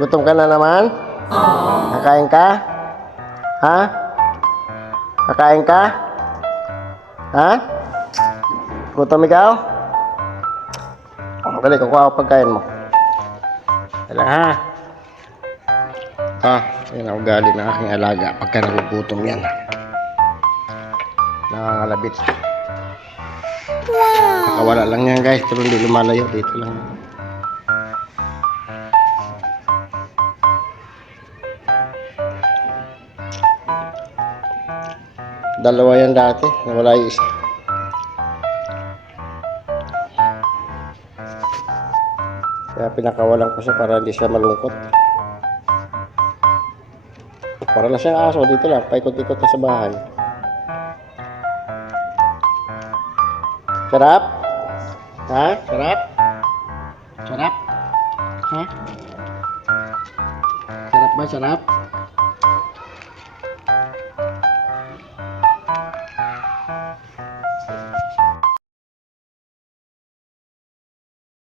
Gutom ka na naman? Kakain ka? Ha? Kakain ka? Ha? Gutom ikaw? Dali, kukuha ako pagkain mo. Dali ha? Yan ang ugali ng aking alaga pagka nagugutom yan. Nangangalabit. Nakawala lang yan guys, pero hindi lumalayo. Dito lang. Dalawa yan dati, nawala yung isa. Kaya pinakawalan ko siya para hindi siya malungkot. Para na siyang aso, dito lang, paikot-ikot na sa bahay. Sarap? Ha? Sarap? Sarap? Ha? Sarap ba? Sarap?